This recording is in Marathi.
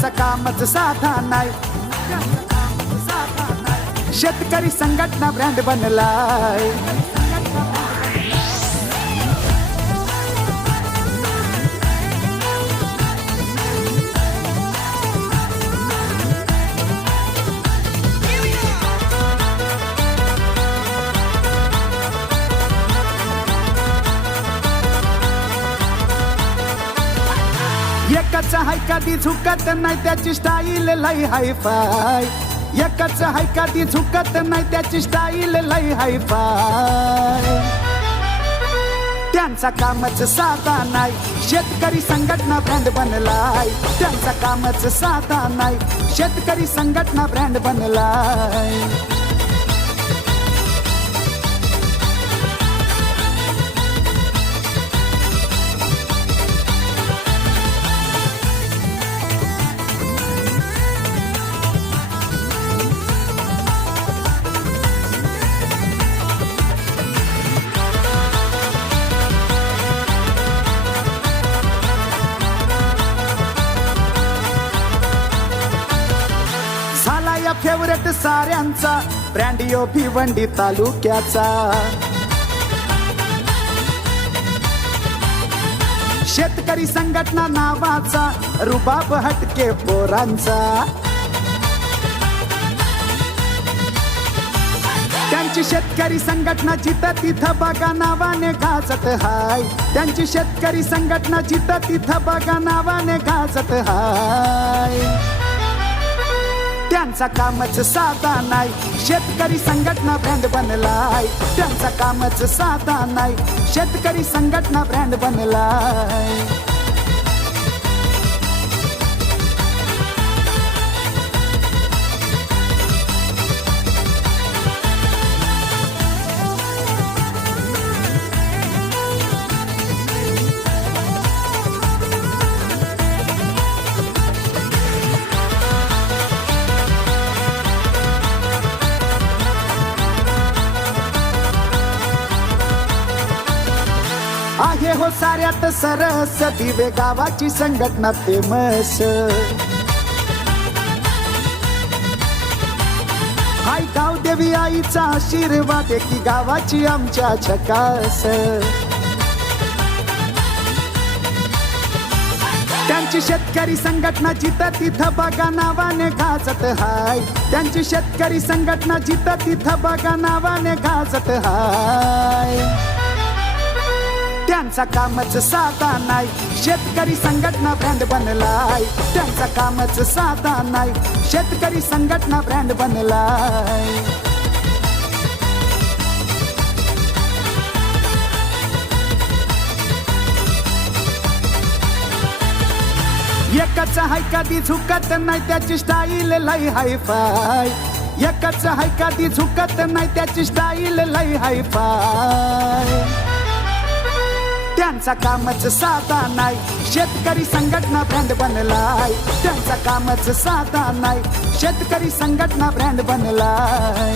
त्यांचा कामच साधा नाही. शेतकरी संघटना ब्रँड बनलाय. एकच हाय कधी झुकत नाही त्याची स्टाईल लय हाय फाय. एकच हाय कधी झुकत नाही त्याची स्टाईल लय हाय फाय. त्यांचा कामच साधा नाही. शेतकरी संघटना ब्रँड बनलाय. त्यांचा कामच साधा नाही. शेतकरी संघटना ब्रँड बनलाय. झाला या फेवरेट साऱ्यांचा ब्रँड यो भिवंडी तालुक्याचा. शेतकरी संघटना नावाचा रुबाब हटके पोरांचा. त्यांची शेतकरी संघटना जिथं तिथं बघा नावाने गाजत हाय. त्यांची शेतकरी संघटना जिथं तिथं बघा नावाने गाजत हाय. त्यांचा कामच साधा नाही. शेतकरी संघटना ब्रँड बनलाय. त्यांचा कामच साधा नाही. शेतकरी संघटना ब्रँड बनलाय. आहे हो साऱ्यात सरस दिवे गावाची संघटना फेमस. आई गाव देवी आईचा आशीर्वाद की गावाची आमच्या झकास. त्यांची शेतकरी संघटना जिथं तिथं बघा नावाने गाजत हाय. त्यांची शेतकरी संघटना जिथं तिथं बघा नावाने गाजत हाय. त्यांचा कामच साधा नाही. शेतकरी संघटना ब्रँड बनलाय. त्यांचा कामच साधा नाही. शेतकरी संघटना ब्रँड बनलाय. एकच हाय कधी झुकत नाही त्याची स्टाईल लय हाय फाय. एकच हाय कधी झुकत नाही त्याची स्टाईल लय हाय फाय. त्यांचा कामच साधा नाही. शेतकरी संघटना ब्रँड बनलाय. त्यांचा कामच साधा नाही. शेतकरी संघटना ब्रँड बनलाय.